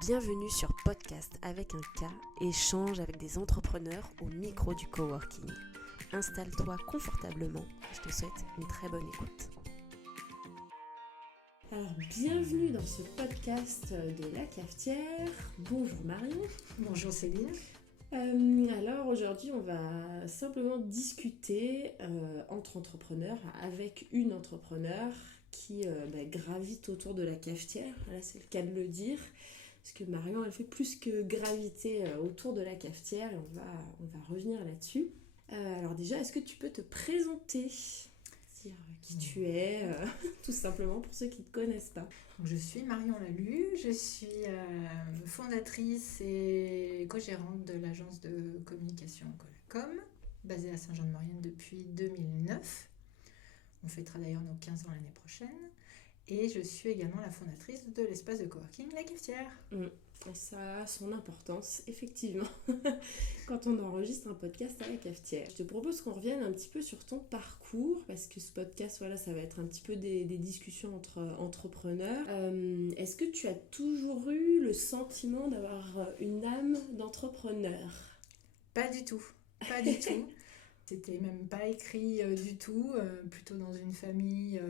Bienvenue sur Podcast avec un K, échange avec des entrepreneurs au micro du coworking. Installe-toi confortablement, je te souhaite une très bonne écoute. Alors, bienvenue dans ce podcast de la cafetière. Bonjour Marion. Bonjour Céline. Alors aujourd'hui on va simplement discuter entre entrepreneurs avec une entrepreneur qui gravite autour de la cafetière. Là c'est le cas de le dire, parce que Marion elle fait plus que graviter autour de la cafetière et on va revenir là-dessus. Alors déjà, est-ce que tu peux te présenter, dire qui tu es, tout simplement pour ceux qui ne te connaissent pas. Je suis Marion Lalu, je suis fondatrice et co-gérante de l'agence de communication Colacom, basée à Saint-Jean-de-Maurienne depuis 2009. On fêtera d'ailleurs nos 15 ans l'année prochaine. Et je suis également la fondatrice de l'espace de coworking La Cafetière. Et ça a son importance, effectivement, quand on enregistre un podcast à la cafetière. Je te propose qu'on revienne un petit peu sur ton parcours, parce que ce podcast, voilà, ça va être un petit peu des discussions entre entrepreneurs. Est-ce que tu as toujours eu le sentiment d'avoir une âme d'entrepreneur ? Pas du tout, pas du tout. C'était même pas écrit du tout, plutôt dans une famille...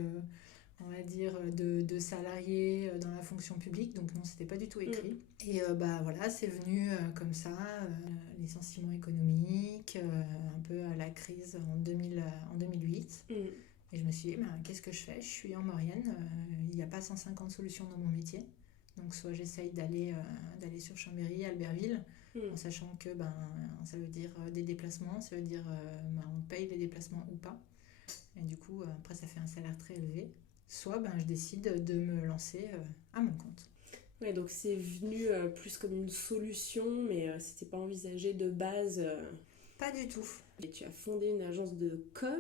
on va dire, de salariés dans la fonction publique, donc non, c'était pas du tout écrit. Et voilà, c'est venu comme ça, licenciement économique, un peu à la crise en 2008. Et je me suis dit, qu'est-ce que je fais ? Je suis en Maurienne, il n'y a pas 150 solutions dans mon métier. Donc soit j'essaye d'aller sur Chambéry, Albertville, en sachant que ça veut dire des déplacements, ça veut dire on paye les déplacements ou pas. Et du coup, après, ça fait un salaire très élevé. Soit je décide de me lancer à mon compte. Ouais, donc c'est venu plus comme une solution, mais c'était pas envisagé de base. Pas du tout. Et tu as fondé une agence de com.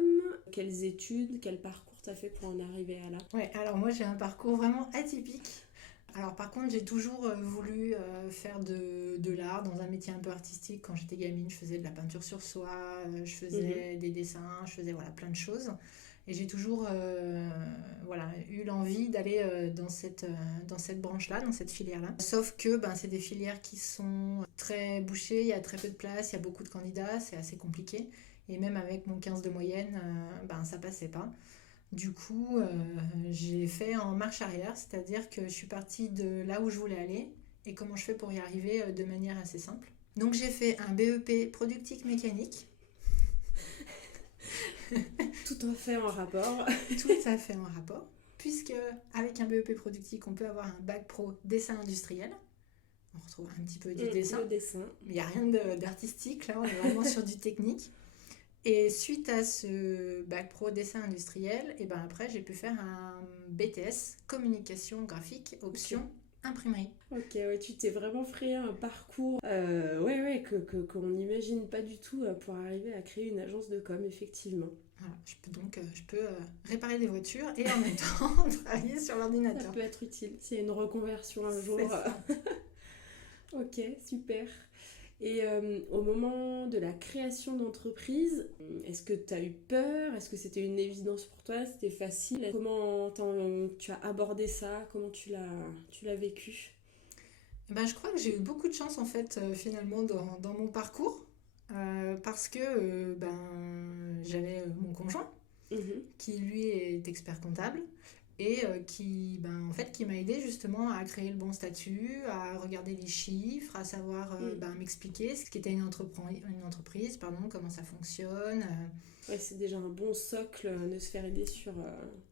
Quelles études, quel parcours t'as fait pour en arriver à là ? Ouais, alors moi j'ai un parcours vraiment atypique. Alors par contre j'ai toujours voulu faire de l'art dans un métier un peu artistique. Quand j'étais gamine, je faisais de la peinture sur soie, je faisais des dessins, je faisais plein de choses. Et j'ai toujours eu l'envie d'aller dans cette branche-là, dans cette filière-là. Sauf que c'est des filières qui sont très bouchées, il y a très peu de place, il y a beaucoup de candidats, c'est assez compliqué. Et même avec mon 15 de moyenne, ça passait pas. Du coup, j'ai fait en marche arrière, c'est-à-dire que je suis partie de là où je voulais aller et comment je fais pour y arriver de manière assez simple. Donc j'ai fait un BEP productique mécanique. Tout à fait en rapport. Tout à fait en rapport, puisque avec un BEP productique, on peut avoir un bac pro dessin industriel. On retrouve un petit peu du dessin. Le dessin. Mais il n'y a rien d'artistique, là, on est vraiment sur du technique. Et suite à ce bac pro dessin industriel, après j'ai pu faire un BTS communication graphique option imprimerie. Ok, ouais, tu t'es vraiment frayé un parcours qu'on n'imagine pas du tout pour arriver à créer une agence de com, effectivement. Voilà, je peux réparer des voitures et en même temps travailler sur l'ordinateur. Ça peut être utile s'il y a une reconversion un jour. Ok, super. Et au moment de la création d'entreprise, est-ce que tu as eu peur ? Est-ce que c'était une évidence pour toi ? C'était facile ? Comment tu as abordé ça ? Comment tu l'as vécu ? Je crois que j'ai eu beaucoup de chance en fait finalement dans mon parcours parce que j'avais mon conjoint qui lui est expert comptable et qui m'a aidé justement à créer le bon statut, à regarder les chiffres, à savoir m'expliquer ce qu'était une entreprise, comment ça fonctionne. Ouais, c'est déjà un bon socle de se faire aider sur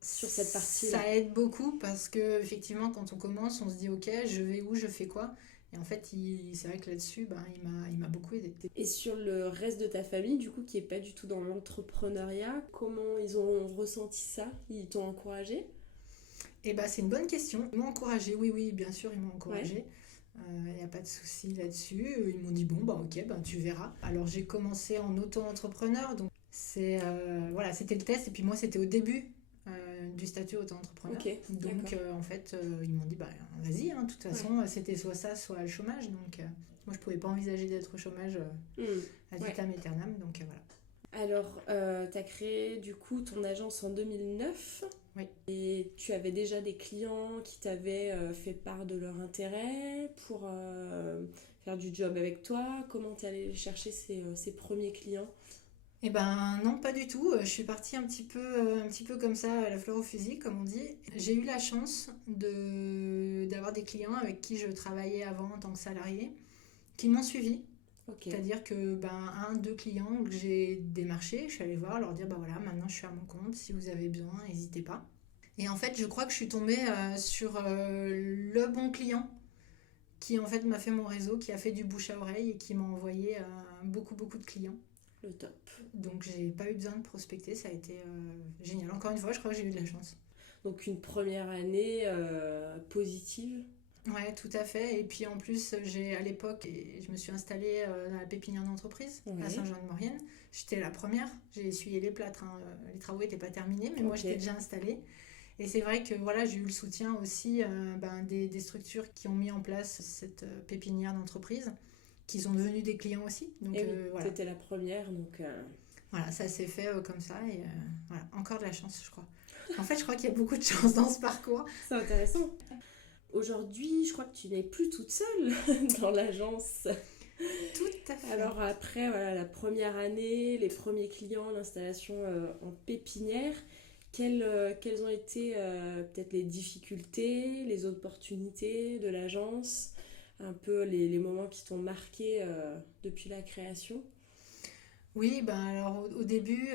cette partie-là. Ça aide beaucoup parce que effectivement quand on commence, on se dit ok, je vais où, je fais quoi ? Et en fait, c'est vrai que là-dessus, il m'a beaucoup aidé. Et sur le reste de ta famille, du coup, qui n'est pas du tout dans l'entrepreneuriat, comment ils ont ressenti ça ? Ils t'ont encouragé ? C'est une bonne question. Ils m'ont encouragée, oui, bien sûr, ils m'ont encouragée. Ouais. Y a pas de souci là-dessus. Ils m'ont dit, tu verras. Alors, j'ai commencé en auto-entrepreneur, donc c'était le test. Et puis moi, c'était au début du statut auto-entrepreneur. Okay, donc, ils m'ont dit, vas-y, de toute façon, c'était soit ça, soit le chômage. Donc, moi, je pouvais pas envisager d'être au chômage ad vitam aeternam. Donc, voilà. Alors, tu as créé du coup ton agence en 2009. Oui. Et tu avais déjà des clients qui t'avaient fait part de leur intérêt pour faire du job avec toi? Comment tu es allé chercher ces premiers clients? Eh ben non, pas du tout. Je suis partie un petit peu comme ça, à la fleur au fusil, comme on dit. J'ai eu la chance d'avoir des clients avec qui je travaillais avant en tant que salarié, qui m'ont suivi. Ok, C'est-à-dire que deux clients que j'ai démarchés, je suis allée voir, leur dire bah voilà, maintenant je suis à mon compte, si vous avez besoin, n'hésitez pas. Et en fait, je crois que je suis tombée sur le bon client qui en fait m'a fait mon réseau, qui a fait du bouche à oreille et qui m'a envoyé beaucoup de clients. le top. Donc j'ai pas eu besoin de prospecter, ça a été génial. Encore une fois, je crois que j'ai eu de la chance. Donc une première année positive. Ouais, tout à fait. Et puis en plus, à l'époque, je me suis installée dans la pépinière d'entreprise à Ouais. Saint-Jean-de-Maurienne. J'étais la première, j'ai essuyé les plâtres, hein. Les travaux n'étaient pas terminés, mais moi Ok. j'étais déjà installée. Et c'est vrai que voilà, j'ai eu le soutien aussi des structures qui ont mis en place cette pépinière d'entreprise, qui sont devenus des clients aussi. Donc Et oui, voilà. t'étais la première, donc Voilà, ça s'est fait comme ça. Et voilà, encore de la chance, je crois. En fait, je crois qu'il y a beaucoup de chance dans ce parcours. c'est intéressant. Aujourd'hui, je crois que tu n'es plus toute seule dans l'agence. Tout à fait. Alors après, voilà, la première année, les premiers clients, l'installation en pépinière, quelles ont été peut-être les difficultés, les opportunités de l'agence, un peu les moments qui t'ont marqué depuis la création? Oui, alors au début,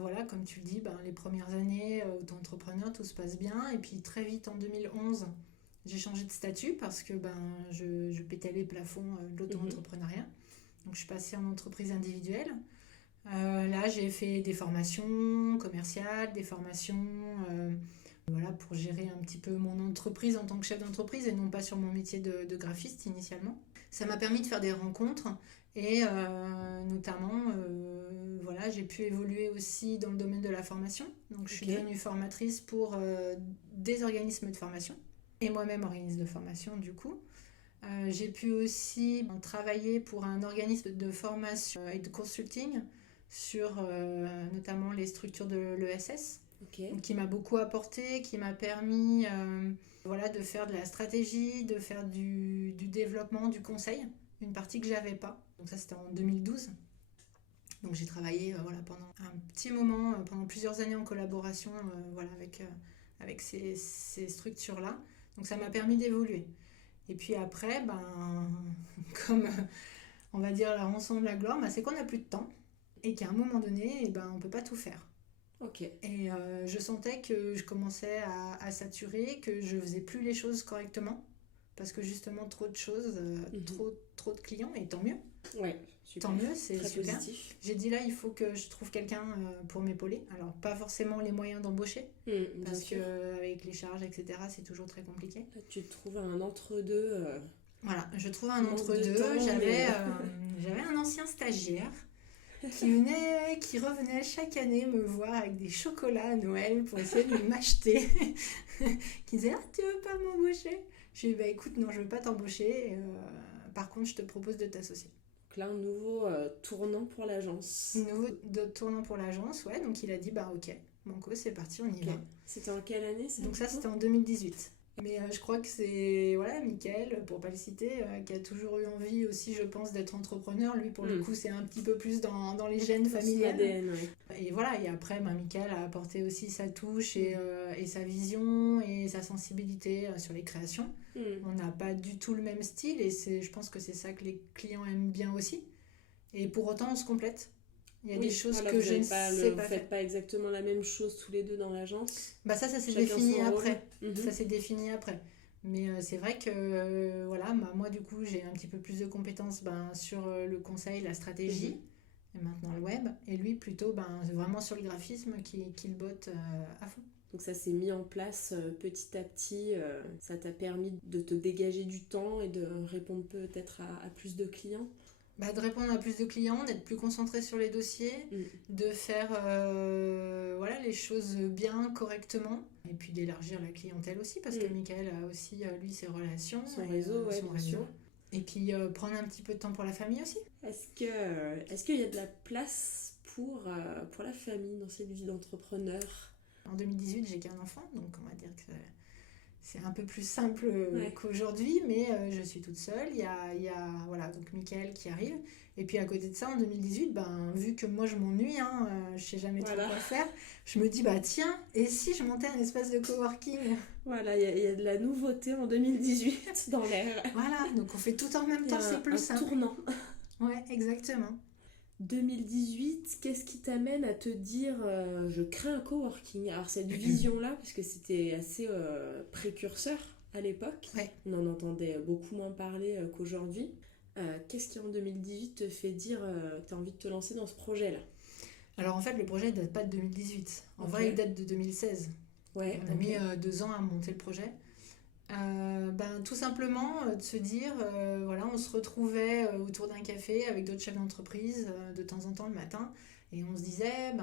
voilà, comme tu le dis, les premières années auto-entrepreneur, tout se passe bien. Et puis très vite en 2011, j'ai changé de statut parce que je pétais les plafonds de Mhm. l'auto-entrepreneuriat. Donc je suis passée en entreprise individuelle. Là, j'ai fait des formations commerciales, des formations voilà, pour gérer un petit peu mon entreprise en tant que chef d'entreprise et non pas sur mon métier de graphiste initialement. Ça m'a permis de faire des rencontres et notamment, voilà, j'ai pu évoluer aussi dans le domaine de la formation. Donc, je suis Ok. devenue formatrice pour des organismes de formation et moi-même organisme de formation du coup. J'ai pu aussi travailler pour un organisme de formation et de consulting sur notamment les structures de l'ESS, Ok. donc, qui m'a beaucoup apporté, qui m'a permis voilà, de faire de la stratégie, de faire du développement, du conseil, une partie que j'avais pas. Donc ça c'était en 2012. Donc j'ai travaillé voilà, pendant un petit moment, pendant plusieurs années en collaboration voilà, avec ces structures-là. Donc ça m'a permis d'évoluer. Et puis après, comme on va dire la rançon de la gloire, c'est qu'on n'a plus de temps et qu'à un moment donné, on ne peut pas tout faire. Ok. Et je sentais que je commençais à saturer, que je faisais plus les choses correctement parce que justement trop de choses, Mhm. trop de clients, et tant mieux. Ouais, super. Tant mieux, c'est Très super. positif. J'ai dit là, il faut que je trouve quelqu'un pour m'épauler. Alors, pas forcément les moyens d'embaucher, Bien parce sûr. qu'avec les charges, etc., c'est toujours très compliqué. Là, tu te trouves un entre-deux. Voilà, je trouve un Manque de entre-deux. temps, J'avais mais j'avais un ancien stagiaire qui revenait chaque année me voir avec des chocolats à Noël pour essayer de m'acheter. Qui disait, ah, tu veux pas m'embaucher? Je lui ai dit, écoute, non, je veux pas t'embaucher. Par contre, je te propose de t'associer. donc là, un nouveau tournant pour l'agence. Nouveau tournant pour l'agence, ouais. Donc il a dit, ok, Banco, c'est parti, on y Ok. va. C'était en quelle année ça? Donc ça, c'était en 2018. Mais je crois que c'est voilà, Mickaël, pour pas le citer, qui a toujours eu envie aussi, je pense, d'être entrepreneur. Lui, pour le coup, c'est un petit peu plus dans les gènes Dans son familiales. ADN, ouais. Et voilà, et après, Mickaël a apporté aussi sa touche et sa vision et sa sensibilité sur les créations. On n'a pas du tout le même style et je pense que c'est ça que les clients aiment bien aussi. Et pour autant, on se complète. Il y a des choses voilà, que je ne vous sais pas faites faire. pas exactement la même chose tous les deux dans l'agence. Ça s'est Chacun défini son rôle. après. Mhm. Ça s'est défini après. Mais c'est vrai que voilà, moi du coup j'ai un petit peu plus de compétences sur le conseil, la stratégie, et maintenant le web, et lui plutôt vraiment sur le graphisme qui le botte à fond. Donc ça s'est mis en place petit à petit. Ça t'a permis de te dégager du temps et de répondre peut-être à plus de clients. De répondre à plus de clients, d'être plus concentré sur les dossiers, de faire voilà, les choses bien, correctement, et puis d'élargir la clientèle aussi, parce que Mickaël a aussi, lui, ses relations. Son réseau, ouais, son bien réseau. sûr. Et puis prendre un petit peu de temps pour la famille aussi. Est-ce qu'il y a de la place pour la famille dans cette vie d'entrepreneur? En 2018, j'ai qu'un enfant, donc on va dire que c'est un peu plus simple Ouais. qu'aujourd'hui, mais je suis toute seule. Il y a voilà, donc Mickaël qui arrive. Et puis à côté de ça, en 2018, vu que moi je m'ennuie, je sais jamais trop Voilà. quoi faire, je me dis, tiens, et si je montais un espace de coworking? Voilà, il y a de la nouveauté en 2018 dans l'air. Voilà, donc on fait tout en même Il y temps, a c'est plus un simple. tournant. Ouais, exactement. 2018, qu'est-ce qui t'amène à te dire je crée un coworking? Alors cette vision-là, parce que c'était assez précurseur à l'époque, Ouais. on en entendait beaucoup moins parler qu'aujourd'hui. Qu'est-ce qui en 2018 te fait dire tu as envie de te lancer dans ce projet-là? Alors en fait, le projet ne date pas de 2018. En Ok. vrai, il date de 2016. Ouais, On a ok. mis 2 ans à monter le projet. Tout simplement de se dire, voilà, on se retrouvait autour d'un café avec d'autres chefs d'entreprise de temps en temps le matin, et on se disait,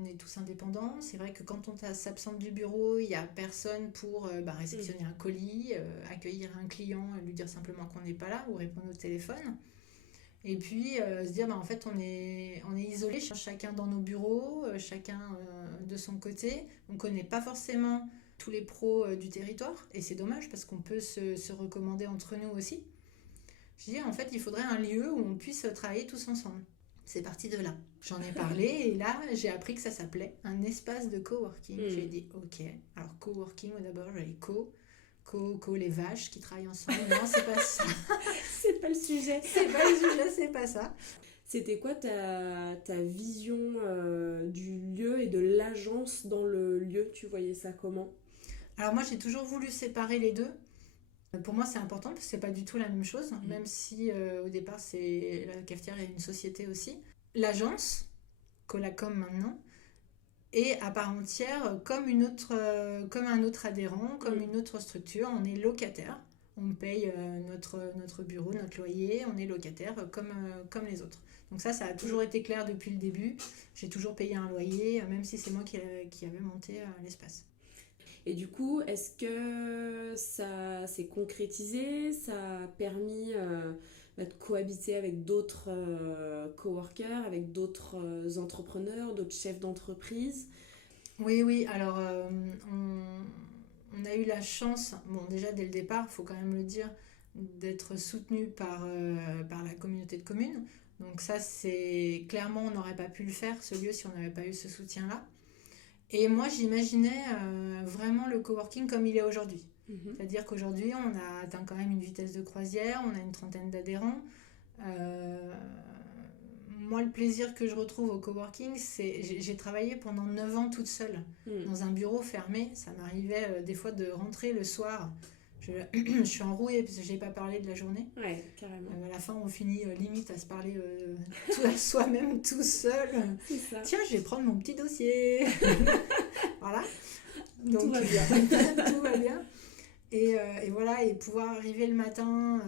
on est tous indépendants. C'est vrai que quand on s'absente du bureau, il n'y a personne pour réceptionner un colis, accueillir un client, lui dire simplement qu'on n'est pas là ou répondre au téléphone. Et puis se dire, en fait, on est isolés, chacun dans nos bureaux, chacun de son côté. On ne connaît pas forcément tous les pros du territoire, et c'est dommage parce qu'on peut se recommander entre nous aussi. Je dis, en fait, il faudrait un lieu où on puisse travailler tous ensemble. C'est parti de là. J'en ai parlé et là, j'ai appris que ça s'appelait un espace de coworking. J'ai dit, ok. Alors, coworking, d'abord, j'avais les vaches qui travaillent ensemble. Non, c'est pas ça. C'est pas le sujet. C'est pas le sujet, c'est pas ça. C'était quoi ta vision du lieu et de l'agence dans le lieu? Tu voyais ça comment? Alors moi, j'ai toujours voulu séparer les deux. Pour moi, c'est important parce que c'est pas du tout la même chose, même si au départ, la cafetière est une société aussi. L'agence, Colacom maintenant, est à part entière comme un autre adhérent, comme une autre structure. On est locataire, on paye notre bureau, notre loyer, on est locataire comme les autres. Donc ça a toujours été clair depuis le début. J'ai toujours payé un loyer, même si c'est moi qui avais monté l'espace. Et du coup, est-ce que ça s'est concrétisé? Ça a permis de cohabiter avec d'autres coworkers, avec d'autres entrepreneurs, d'autres chefs d'entreprise? Oui. Alors, on a eu la chance, déjà dès le départ, il faut quand même le dire, d'être soutenu par la communauté de communes. Donc ça, c'est clairement, on n'aurait pas pu le faire, ce lieu, si on n'avait pas eu ce soutien-là. Et moi, j'imaginais vraiment le coworking comme il est aujourd'hui. C'est-à-dire qu'aujourd'hui, on a atteint quand même une vitesse de croisière, on a une 30aine d'adhérents. Moi, le plaisir que je retrouve au coworking, c'est... J'ai travaillé pendant 9 ans toute seule, dans un bureau fermé. Ça m'arrivait des fois de rentrer le soir. Je suis enrouée parce que je n'ai pas parlé de la journée. Ouais, carrément. À la fin, on finit limite à se parler à soi-même tout seul. C'est ça. Tiens, je vais prendre mon petit dossier. Voilà. Donc, tout va bien. Tout va bien. Et voilà, et pouvoir arriver le matin,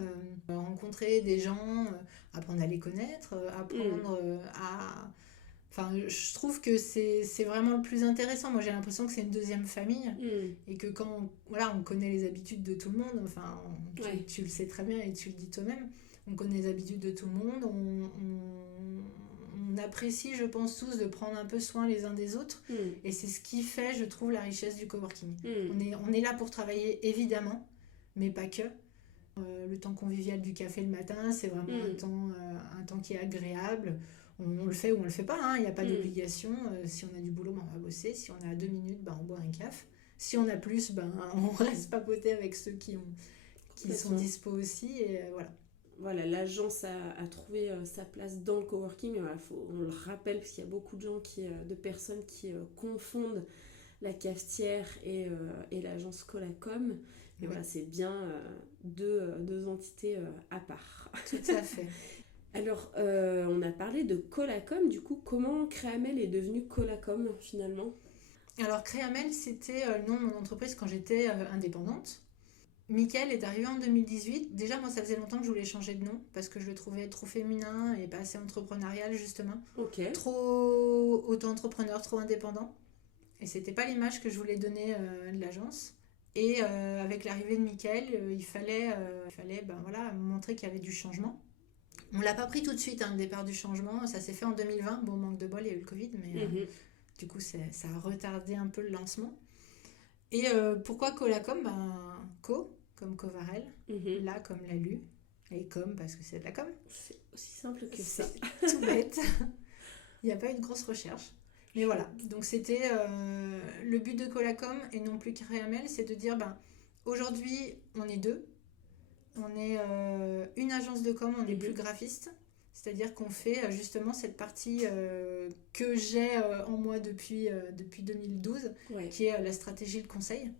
rencontrer des gens, apprendre à les connaître, apprendre à... Enfin, je trouve que c'est vraiment le plus intéressant. Moi, j'ai l'impression que c'est une deuxième famille. Et que quand on connaît les habitudes de tout le monde, enfin, tu le sais très bien et tu le dis toi-même, on connaît les habitudes de tout le monde, on apprécie, je pense, tous de prendre un peu soin les uns des autres. Et c'est ce qui fait, je trouve, la richesse du coworking. On est là pour travailler, évidemment, mais pas que. Le temps convivial du café le matin, c'est vraiment un temps qui est agréable. On le fait ou on le fait pas, il n'y a pas d'obligation. Si on a du boulot, on va bosser. Si on a 2 minutes, on boit un café. Si on a plus, on reste papoter avec ceux qui sont dispo aussi. Et voilà. Voilà, l'agence a trouvé sa place dans le coworking. On le rappelle parce qu'il y a beaucoup de personnes qui confondent la cafetière et l'agence Colacom. Mais voilà, c'est bien deux entités à part. Tout à fait. Alors, on a parlé de Colacom. Du coup, comment Créamel est devenu Colacom finalement? Alors, Créamel, c'était le nom de mon entreprise quand j'étais indépendante. Mickaël est arrivé en 2018. Déjà, moi, ça faisait longtemps que je voulais changer de nom parce que je le trouvais trop féminin et pas assez entrepreneurial, justement. Ok. Trop auto-entrepreneur, trop indépendant. Et c'était pas l'image que je voulais donner de l'agence. Et avec l'arrivée de Mickaël, il fallait montrer qu'il y avait du changement. On l'a pas pris tout de suite, le départ du changement. Ça s'est fait en 2020. Bon, manque de bol, il y a eu le Covid, mais Du coup, ça a retardé un peu le lancement. Et pourquoi Colacom? Co, comme Covarel, la comme la lu, et com parce que c'est de la com. C'est aussi simple que ça. C'est tout bête. Il n'y a pas eu de grosse recherche. Mais voilà, donc c'était le but de Colacom et non plus Créamel, c'est de dire aujourd'hui on est deux, on est une agence de com, on n'est plus graphiste, c'est-à-dire qu'on fait justement cette partie que j'ai en moi depuis 2012, qui est la stratégie de conseil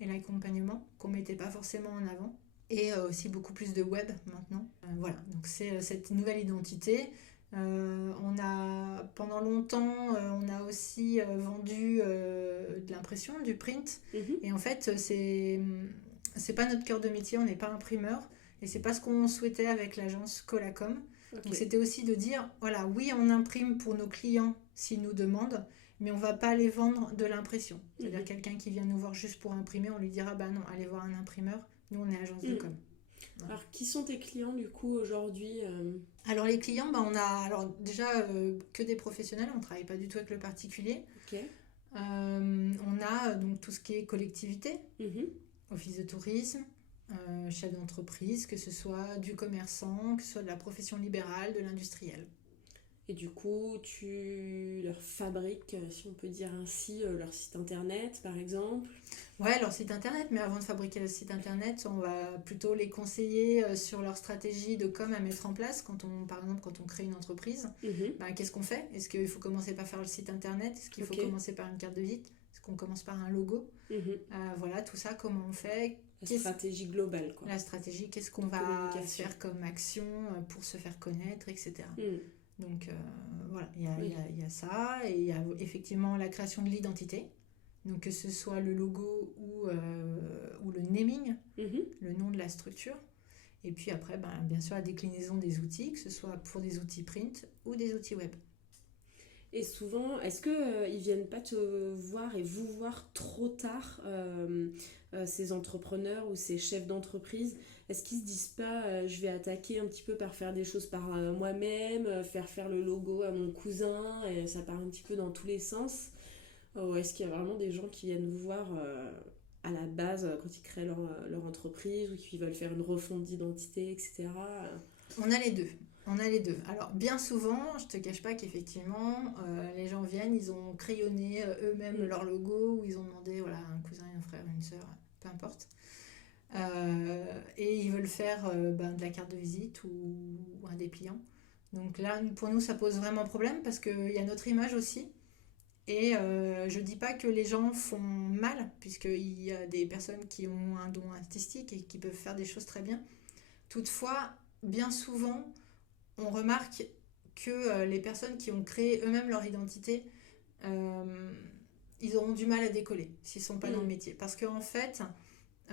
et l'accompagnement qu'on ne mettait pas forcément en avant, et aussi beaucoup plus de web maintenant. Voilà, donc c'est cette nouvelle identité. On a pendant longtemps on a aussi vendu de l'impression, du print, et en fait c'est pas notre cœur de métier, on n'est pas imprimeur et c'est pas ce qu'on souhaitait avec l'agence Colacom. Donc c'était aussi de dire voilà, oui on imprime pour nos clients s'ils nous demandent, mais on va pas aller vendre de l'impression, c'est-à-dire quelqu'un qui vient nous voir juste pour imprimer, on lui dira non, allez voir un imprimeur, nous on est agence de com. Voilà. Alors, qui sont tes clients du coup aujourd'hui Alors, les clients, on a déjà que des professionnels, on ne travaille pas du tout avec le particulier. On a donc tout ce qui est collectivité, office de tourisme, chef d'entreprise, que ce soit du commerçant, que ce soit de la profession libérale, de l'industriel. Et du coup, tu leur fabriques, si on peut dire ainsi, leur site internet, par exemple? Ouais, leur site internet, mais avant de fabriquer le site internet, on va plutôt les conseiller sur leur stratégie de com à mettre en place. Par exemple, quand on crée une entreprise, qu'est-ce qu'on fait? Est-ce qu'il faut commencer par faire le site internet? Est-ce qu'il faut commencer par une carte de visite? Est-ce qu'on commence par un logo? Voilà, tout ça, comment on fait? La stratégie globale, quoi. La stratégie, qu'est-ce qu'on va faire comme action pour se faire connaître, etc. Donc voilà, il y a ça, et il y a effectivement la création de l'identité, donc que ce soit le logo ou le naming, le nom de la structure, et puis après bien sûr la déclinaison des outils, que ce soit pour des outils print ou des outils web. Et souvent, est-ce qu'ils viennent pas te voir et vous voir trop tard, ces entrepreneurs ou ces chefs d'entreprise? Est-ce qu'ils se disent pas je vais attaquer un petit peu par faire des choses par moi-même, faire le logo à mon cousin, et ça part un petit peu dans tous les sens? Ou est-ce qu'il y a vraiment des gens qui viennent vous voir à la base quand ils créent leur entreprise, ou qui veulent faire une refonte d'identité, etc. On a les deux. Alors, bien souvent, je te cache pas qu'effectivement, les gens viennent, ils ont crayonné eux-mêmes leur logo, ou ils ont demandé un cousin, un frère, une sœur, peu importe. Et ils veulent faire de la carte de visite ou un dépliant. Donc là, pour nous, ça pose vraiment problème parce qu'il y a notre image aussi. Et je dis pas que les gens font mal, puisqu'il y a des personnes qui ont un don artistique et qui peuvent faire des choses très bien. Toutefois, bien souvent, on remarque que les personnes qui ont créé eux-mêmes leur identité, ils auront du mal à décoller s'ils ne sont pas dans le métier. Parce qu'en fait,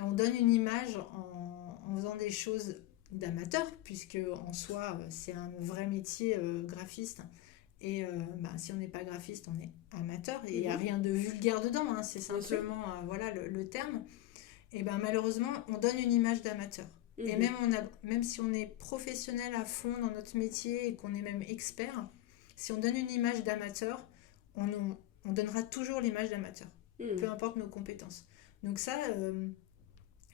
on donne une image en faisant des choses d'amateur, puisque en soi, c'est un vrai métier graphiste. Et si on n'est pas graphiste, on est amateur. Et il n'y a rien de vulgaire dedans, hein, c'est simplement le terme. Et malheureusement, on donne une image d'amateur. Et même si on est professionnel à fond dans notre métier et qu'on est même expert, si on donne une image d'amateur, on donnera toujours l'image d'amateur, peu importe nos compétences. Donc ça,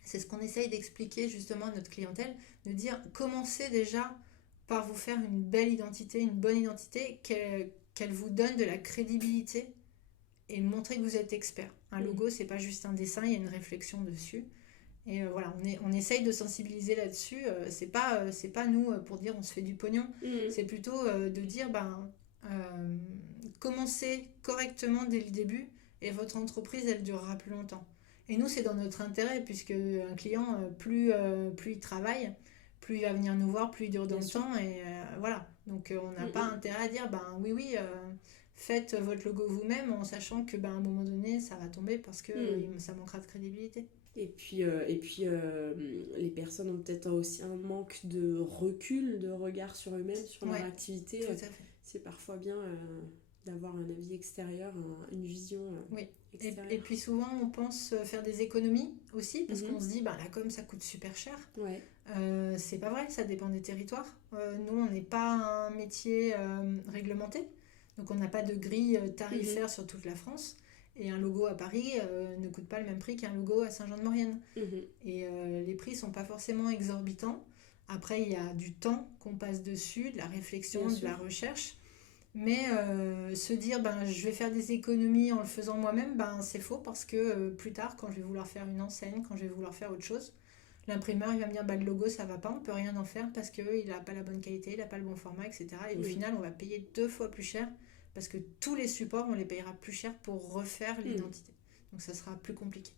c'est ce qu'on essaye d'expliquer justement à notre clientèle, de dire commencez déjà par vous faire une belle identité, une bonne identité, qu'elle vous donne de la crédibilité et montrer que vous êtes expert. Un logo, c'est pas juste un dessin, il y a une réflexion dessus. Et on essaye de sensibiliser là-dessus. C'est pas nous pour dire on se fait du pognon. C'est plutôt de dire commencez correctement dès le début et votre entreprise elle durera plus longtemps. Et nous c'est dans notre intérêt, puisque un client plus il travaille, plus il va venir nous voir, plus il dure dans le temps, et voilà. Donc on n'a pas intérêt à dire oui, faites votre logo vous-même, en sachant que à un moment donné ça va tomber parce que ça manquera de crédibilité. Et puis les personnes ont peut-être aussi un manque de recul, de regard sur eux-mêmes, sur leur activité. Tout à fait. C'est parfois bien d'avoir un avis extérieur, une vision extérieure. Et puis souvent on pense faire des économies aussi, parce qu'on se dit la com ça coûte super cher. C'est pas vrai, ça dépend des territoires. Nous on n'est pas un métier réglementé, Donc on n'a pas de grille tarifaire sur toute la France. Et un logo à Paris ne coûte pas le même prix qu'un logo à Saint-Jean-de-Maurienne. Et les prix ne sont pas forcément exorbitants. Après, il y a du temps qu'on passe dessus, de la réflexion, de la recherche. Mais se dire, je vais faire des économies en le faisant moi-même, c'est faux parce que plus tard, quand je vais vouloir faire une enseigne, quand je vais vouloir faire autre chose, l'imprimeur il va me dire, le logo, ça va pas, on peut rien en faire parce qu'il n'a pas la bonne qualité, il n'a pas le bon format, etc. Et au final, on va payer 2 fois plus cher parce que tous les supports, on les payera plus cher pour refaire l'identité. Donc ça sera plus compliqué.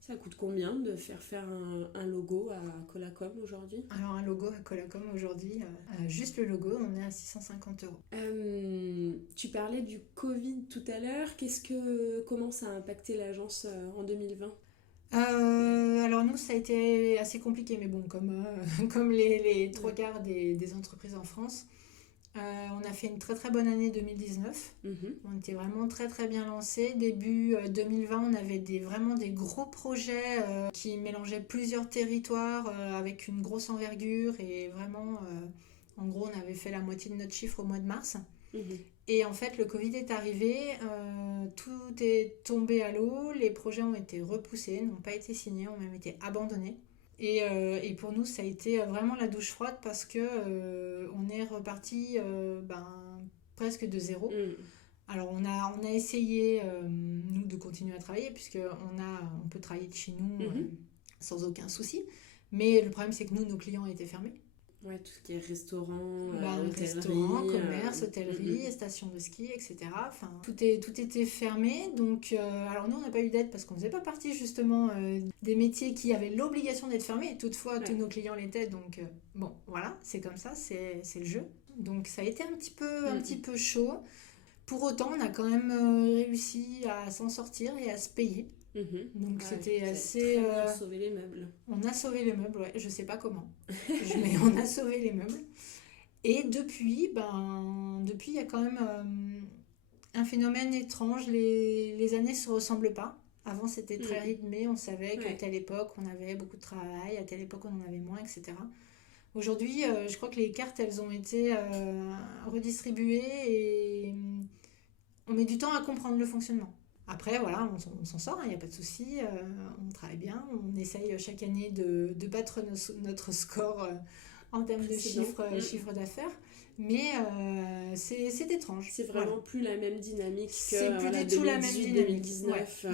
Ça coûte combien de faire un logo à Colacom aujourd'hui? Alors un logo à Colacom aujourd'hui, juste le logo, on est à 650 €. Tu parlais du Covid tout à l'heure. Comment ça a impacté l'agence en 2020? Alors nous, ça a été assez compliqué, mais bon, comme les 3 quarts des entreprises en France. On a fait une très très bonne année 2019. On était vraiment très très bien lancés. Début 2020, on avait vraiment des gros projets qui mélangeaient plusieurs territoires avec une grosse envergure. Et vraiment, en gros, on avait fait la moitié de notre chiffre au mois de mars. Et en fait, le Covid est arrivé, tout est tombé à l'eau, les projets ont été repoussés, n'ont pas été signés, ont même été abandonnés. Et pour nous, ça a été vraiment la douche froide parce que on est reparti presque de zéro. Alors on a essayé nous de continuer à travailler puisque on peut travailler de chez nous sans aucun souci. Mais le problème c'est que nos clients étaient fermés. Ouais, tout ce qui est restaurant, restaurant, commerce, hôtellerie, station de ski, etc. Enfin, tout était fermé. Donc, alors nous, on n'a pas eu d'aide parce qu'on ne faisait pas partie justement des métiers qui avaient l'obligation d'être fermés. Toutefois, tous nos clients l'étaient. Donc, bon, voilà, c'est comme ça, c'est le jeu. Donc, ça a été un petit peu chaud. Pour autant, on a quand même réussi à s'en sortir et à se payer. Donc c'était assez... On a sauvé les meubles. On a sauvé les meubles, ouais. Je sais pas comment. Mais on a sauvé les meubles. Et depuis, il y a quand même un phénomène étrange. Les années ne se ressemblent pas. Avant, c'était très rythmé. On savait qu'à telle époque, on avait beaucoup de travail. À telle époque, on en avait moins, etc. Aujourd'hui, je crois que les cartes, elles ont été redistribuées et on met du temps à comprendre le fonctionnement. Après, voilà, on s'en sort, il n'y a pas de souci, on travaille bien, on essaye chaque année de battre notre score en termes de chiffre d'affaires, mais c'est étrange. C'est vraiment plus la même dynamique que c'est plus du tout la même dynamique. 2019.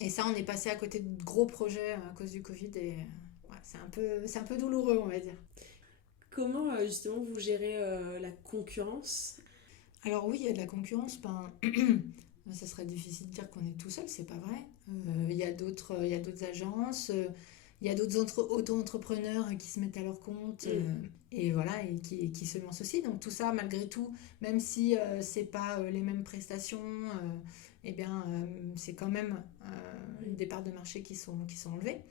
Et ça, on est passé à côté de gros projets à cause du Covid et c'est un peu douloureux, on va dire. Comment justement vous gérez la concurrence? Alors oui, il y a de la concurrence, ça serait difficile de dire qu'on est tout seul, c'est pas vrai. Il y a d'autres agences, il y a d'autres auto-entrepreneurs qui se mettent à leur compte et voilà, et qui se lancent aussi. Donc tout ça, malgré tout, même si c'est pas les mêmes prestations, c'est quand même des parts de marché qui sont enlevées.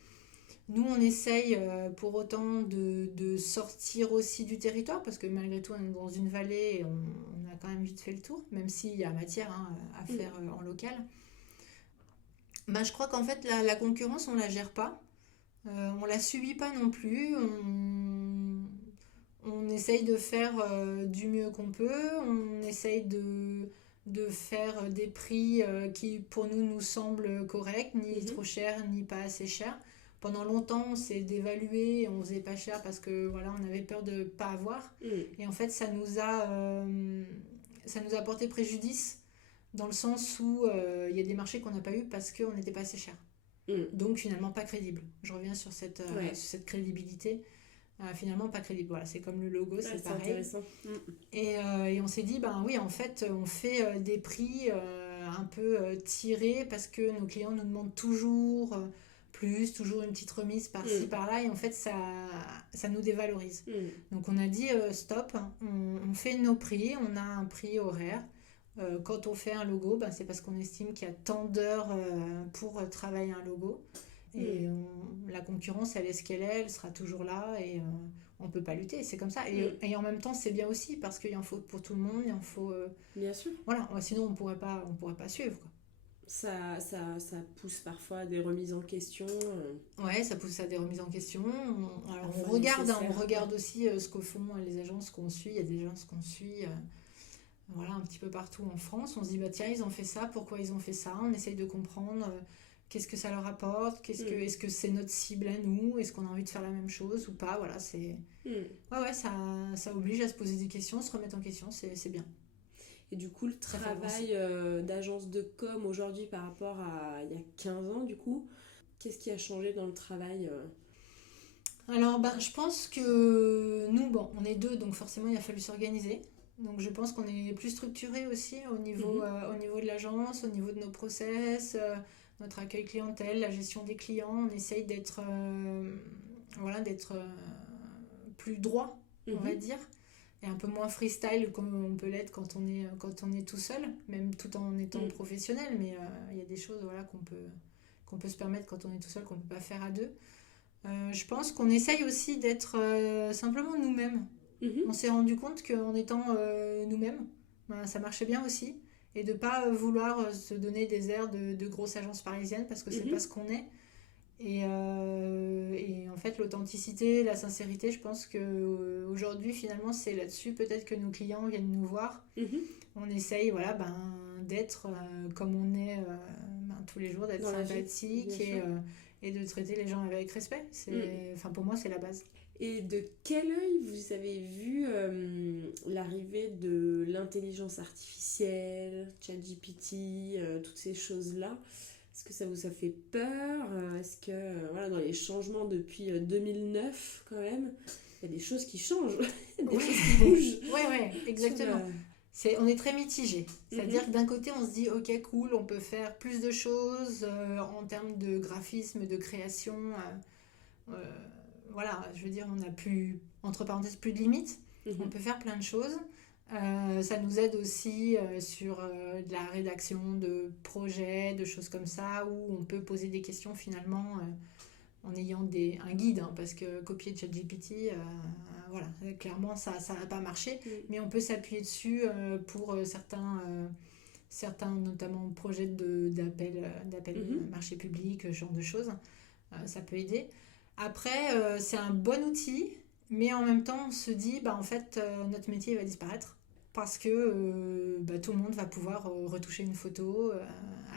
Nous, on essaye pour autant de sortir aussi du territoire parce que malgré tout, on est dans une vallée et on a quand même vite fait le tour, même s'il y a matière à faire en local. Je crois qu'en fait, la concurrence, on ne la gère pas. On ne la subit pas non plus. On essaye de faire du mieux qu'on peut. On essaye de faire des prix qui, pour nous semblent corrects, ni trop chers, ni pas assez chers. Pendant longtemps, on s'est dévalué, on faisait pas cher parce que voilà, on avait peur de pas avoir. Et en fait, ça nous a porté préjudice dans le sens où il y a des marchés qu'on n'a pas eu parce qu'on n'était pas assez cher. Donc finalement pas crédible. Je reviens sur cette crédibilité. Finalement pas crédible. Voilà, c'est comme le logo, c'est pareil. Intéressant. Et on s'est dit, oui, en fait, on fait des prix un peu tirés parce que nos clients nous demandent toujours toujours une petite remise par-ci, par-là, et en fait, ça nous dévalorise. Donc, on a dit, stop, on fait nos prix, on a un prix horaire. Quand on fait un logo, c'est parce qu'on estime qu'il y a tant d'heures pour travailler un logo. Et la concurrence, elle est ce qu'elle est, elle sera toujours là, et on peut pas lutter, c'est comme ça. Et en même temps, c'est bien aussi, parce qu'il en faut pour tout le monde, il en faut... Bien sûr. Voilà, sinon on pourrait pas suivre, quoi. Ça pousse parfois à des remises en question. Ouais, ça pousse à des remises en question. On regarde aussi ce que font les agences qu'on suit. Il y a des agences qu'on suit voilà, un petit peu partout en France. On se dit, bah tiens, ils ont fait ça, pourquoi ils ont fait ça? On essaye de comprendre qu'est-ce que ça leur apporte, est-ce que c'est notre cible à nous, est-ce qu'on a envie de faire la même chose ou pas, voilà, c'est... Mm. Ouais, ça oblige à se poser des questions, se remettre en question, c'est bien. Et du coup, le Ça fait avancer. travail d'agence de com aujourd'hui par rapport à il y a 15 ans, du coup, qu'est-ce qui a changé dans le travail Alors, ben, je pense que nous, bon, on est deux, donc forcément, il a fallu s'organiser. Donc, je pense qu'on est plus structuré aussi Mhm. au niveau de l'agence, au niveau de nos process, notre accueil clientèle, la gestion des clients. On essaye d'être voilà, d'être plus droit, on va Mhm. dire, et un peu moins freestyle comme on peut l'être quand on est tout seul, même tout en étant Mm. professionnel. Mais il y a des choses voilà, qu'on peut se permettre quand on est tout seul, qu'on ne peut pas faire à deux. Je pense qu'on essaye aussi d'être simplement nous-mêmes. Mhm. On s'est rendu compte qu'en étant nous-mêmes, ben, ça marchait bien aussi. Et de ne pas vouloir se donner des airs de grosse agence parisienne parce que c'est pas Mhm. ce qu'on est. Et en fait, l'authenticité, la sincérité, je pense qu'aujourd'hui, finalement, c'est là-dessus peut-être que nos clients viennent nous voir. Mhm. On essaye voilà, ben, d'être comme on est ben, tous les jours, d'être Dans la vie, bien sympathique sûr. et de traiter les gens avec respect. Mm. Enfin, pour moi, c'est la base. Et de quel œil vous avez vu l'arrivée de l'intelligence artificielle, ChatGPT, toutes ces choses-là? Est-ce que ça vous a fait peur? Est-ce que, voilà, dans les changements depuis 2009, quand même, il y a des choses qui changent, des Ouais, choses qui bougent ouais, sur exactement. On est très mitigé. C'est-à-dire Mhm. que d'un côté, on se dit, ok, cool, on peut faire plus de choses en termes de graphisme, de création. Euh, voilà, je veux dire, on n'a plus, entre parenthèses, plus de limites. On Mhm. peut faire plein de choses. Ça nous aide aussi sur de la rédaction de projets, de choses comme ça, où on peut poser des questions finalement en ayant un guide, hein, parce que copier ChatGPT, voilà, clairement, ça n'a pas marché, Mm. mais on peut s'appuyer dessus pour certains, notamment projets d'appel Mhm. marché public, ce genre de choses. Ça peut aider. Après, c'est un bon outil, mais en même temps, on se dit, bah, en fait, notre métier va disparaître parce que bah, tout le monde va pouvoir retoucher une photo,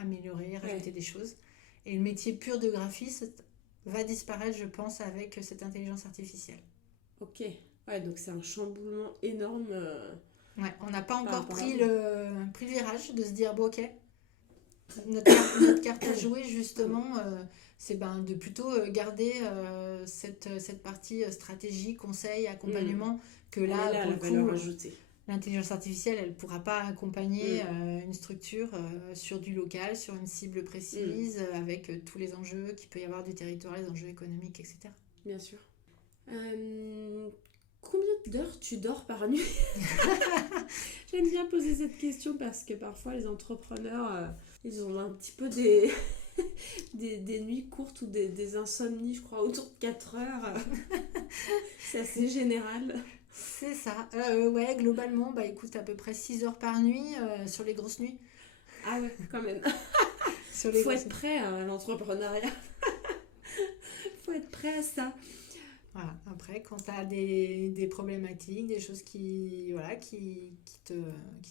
améliorer, Ouais, rajouter des choses. Et le métier pur de graphiste va disparaître, je pense, avec cette intelligence artificielle. ok. Ouais, donc c'est un chamboulement énorme Ouais, on n'a pas par encore rapport à vous. pris le virage de se dire, bon, ok, notre carte à jouer, Pardon. justement, c'est ben, de plutôt garder cette partie stratégie, conseil, Mm. accompagnement, que Elle est là, là, pour la le valeur coup, ajoutée. l'intelligence artificielle, elle ne pourra pas accompagner Mm. une structure sur du local, sur une cible Mm. précise, avec tous les enjeux qu'il peut y avoir du territoire, les enjeux économiques, etc. Bien sûr. Euh, Combien d'heures tu dors par nuit? J'aime bien poser cette question parce que parfois les entrepreneurs, ils ont un petit peu des nuits courtes ou des insomnies, je crois, autour de 4 heures. C'est assez général. C'est ça. Ouais, globalement, bah écoute, à peu près 6 heures par nuit sur les grosses nuits. Ah ouais, quand même. Sur les Faut grosses être nuits. prêt à l'entrepreneuriat. Faut être prêt à ça. Voilà. Après, quand tu as des problématiques, des choses voilà, qui te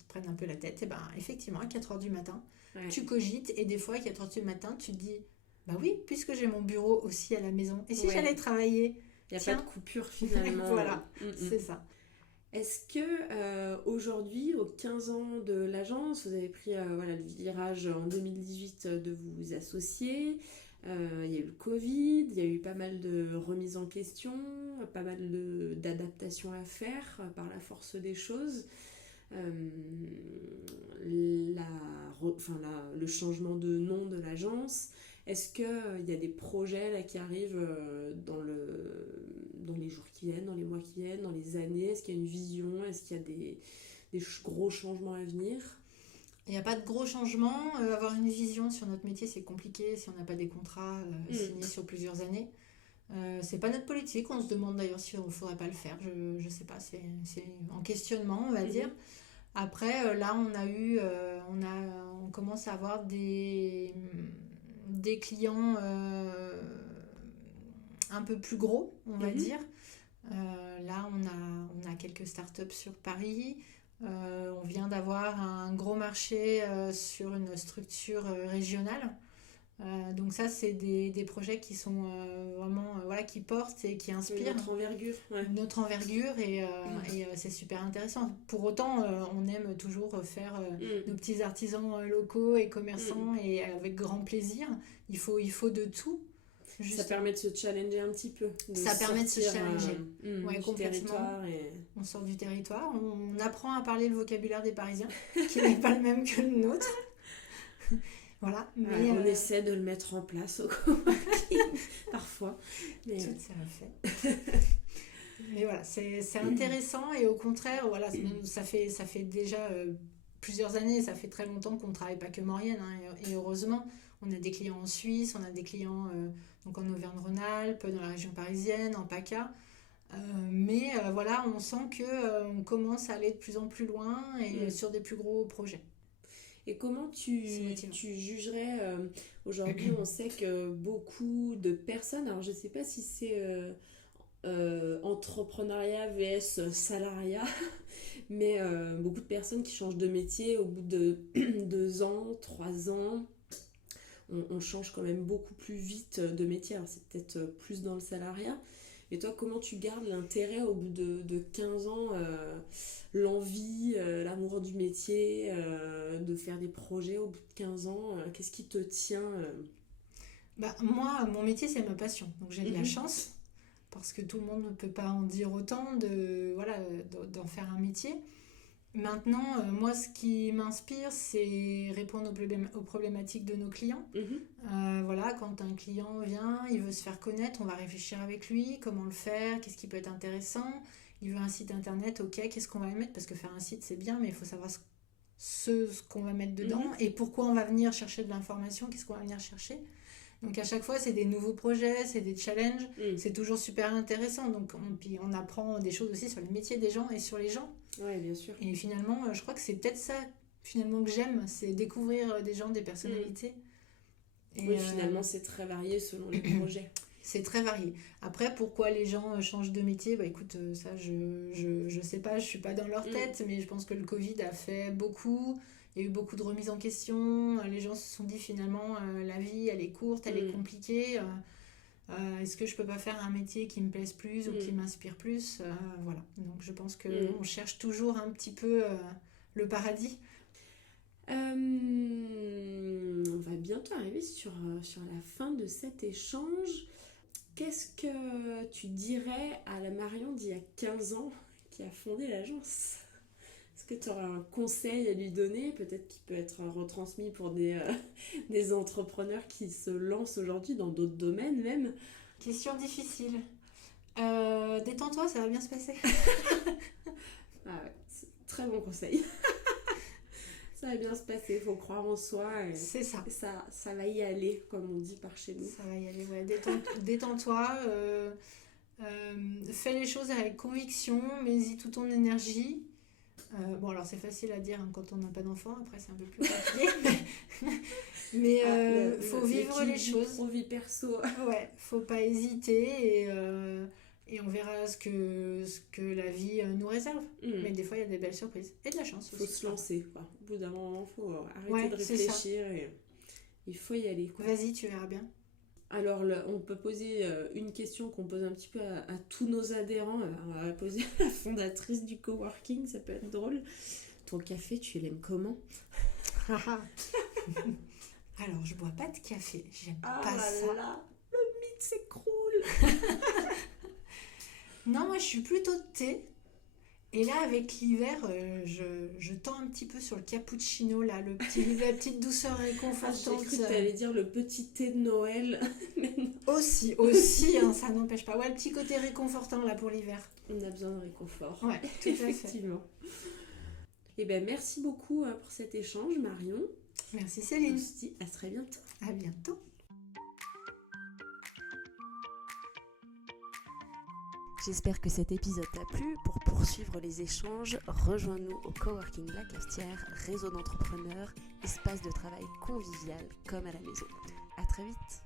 prennent un peu la tête, et ben effectivement, à 4 heures du matin, Ouais. tu cogites et des fois, à 4 heures du matin, tu te dis, bah oui, puisque j'ai mon bureau aussi à la maison, et si Ouais. j'allais travailler, Il n'y a pas de tiens, coupure finalement. voilà, Mm, mm. c'est ça. Est-ce que aujourd'hui, aux 15 ans de l'agence, vous avez pris voilà, le virage en 2018 de vous associer? Il y a eu le Covid, il y a eu pas mal de remises en question, pas mal d'adaptations à faire par la force des choses. Euh, le changement de nom de l'agence. Est-ce qu'il y a des projets là, qui arrivent dans les jours qui viennent, dans les mois qui viennent, dans les années? Est-ce qu'il y a une vision? Est-ce qu'il y a des gros changements à venir? Il n'y a pas de gros changements. Avoir une vision sur notre métier, c'est compliqué si on n'a pas des contrats signés Mm. sur plusieurs années. C'est pas notre politique, on se demande d'ailleurs si on ne faudrait pas le faire, je sais pas, c'est en questionnement on va dire. Mhm. Après là on commence à avoir des clients un peu plus gros on va Mhm. dire. Là on a quelques startups sur Paris, On vient d'avoir un gros marché sur une structure régionale. Donc ça, c'est des projets qui sont vraiment, voilà, qui portent et qui inspirent. Notre envergure. Ouais. Notre envergure et c'est super intéressant. Pour autant, on aime toujours faire nos petits artisans locaux et commerçants et avec grand plaisir. Il faut de tout. Ça permet de se challenger un petit peu. Ça permet de se challenger. Ouais, complètement. On sort du territoire. On apprend à parler le vocabulaire des Parisiens, qui n'est pas le même que le nôtre. Voilà. Mais on essaie de le mettre en place au coworking, parfois. Mais tout ça fait. Mais voilà, c'est intéressant et au contraire, voilà, ça fait déjà plusieurs années, ça fait très longtemps qu'on ne travaille pas que Maurienne, hein, et heureusement, on a des clients en Suisse, on a des clients donc en Auvergne-Rhône-Alpes, dans la région parisienne, en PACA. Mais voilà, on sent qu'on commence à aller de plus en plus loin et sur des plus gros projets. Et comment tu jugerais aujourd'hui, on sait que beaucoup de personnes, alors je ne sais pas si c'est entrepreneuriat vs salariat, mais beaucoup de personnes qui changent de métier au bout de 2 ans, 3 ans, on change quand même beaucoup plus vite de métier. Alors c'est peut-être plus dans le salariat. Et toi, comment tu gardes l'intérêt au bout de 15 ans, l'envie, l'amour du métier, de faire des projets au bout de 15 ans qu'est-ce qui te tient Moi, mon métier, c'est ma passion. Donc j'ai de la chance, parce que tout le monde ne peut pas en dire autant, d'en faire un métier. Maintenant, moi, ce qui m'inspire, c'est répondre aux problématiques de nos clients. Voilà, quand un client vient, il veut se faire connaître, on va réfléchir avec lui, comment le faire, qu'est-ce qui peut être intéressant. Il veut un site internet, ok, qu'est-ce qu'on va y mettre? Parce que faire un site, c'est bien, mais il faut savoir ce qu'on va mettre dedans et pourquoi on va venir chercher de l'information, qu'est-ce qu'on va venir chercher. Donc à chaque fois, c'est des nouveaux projets, c'est des challenges, c'est toujours super intéressant. Donc puis on apprend des choses aussi sur le métier des gens et sur les gens. Ouais, bien sûr. Et finalement, je crois que c'est peut-être ça finalement que j'aime, c'est découvrir des gens, des personnalités. Et finalement, c'est très varié selon les projets. C'est très varié. Après, pourquoi les gens changent de métier? Écoute, ça, je sais pas, je suis pas dans leur tête, mais je pense que le Covid a fait beaucoup. Il y a eu beaucoup de remises en question. Les gens se sont dit finalement, la vie, elle est courte, elle est compliquée. Est-ce que je peux pas faire un métier qui me plaise plus ou qui m'inspire plus? Voilà. Donc je pense qu'on cherche toujours un petit peu le paradis. On va bientôt arriver sur la fin de cet échange. Qu'est-ce que tu dirais à la Marion d'il y a 15 ans qui a fondé l'agence? Est-ce que tu auras un conseil à lui donner, peut-être qui peut être retransmis pour des entrepreneurs qui se lancent aujourd'hui dans d'autres domaines même? Question difficile. Détends-toi, ça va bien se passer. Ah ouais, c'est un très bon conseil. Ça va bien se passer, il faut croire en soi. C'est ça. Ça va y aller, comme on dit par chez nous. Ça va y aller, ouais. Détends-toi. Fais les choses avec conviction, mets-y toute ton énergie. Bon, alors c'est facile à dire quand on n'a pas d'enfant, après c'est un peu plus compliqué. Mais faut vivre les choses. Pro vie perso. Ouais, faut pas hésiter et on verra ce que la vie nous réserve. Mais des fois, il y a des belles surprises. Et de la chance aussi. Il faut se lancer, quoi. Au bout d'un moment, il faut arrêter de réfléchir et il faut y aller, quoi. Vas-y, tu verras bien. Alors, on peut poser une question qu'on pose un petit peu à tous nos adhérents. On va la poser à la fondatrice du coworking, ça peut être drôle. Ton café, tu l'aimes comment? Alors, je bois pas de café. J'aime pas ça. Là, le mythe s'écroule. Non, moi, je suis plutôt de thé. Et là, avec l'hiver, je tends un petit peu sur le cappuccino, là, la petite douceur réconfortante. J'ai cru que tu allais dire le petit thé de Noël. Aussi, hein, ça n'empêche pas. Ouais, le petit côté réconfortant, là, pour l'hiver. On a besoin de réconfort. Ouais, tout à fait. Effectivement. Eh bien, merci beaucoup pour cet échange, Marion. Merci, Céline. On se dit à très bientôt. À bientôt. J'espère que cet épisode t'a plu. Pour poursuivre les échanges, rejoins-nous au Coworking La Cafetière, réseau d'entrepreneurs, espace de travail convivial comme à la maison. À très vite.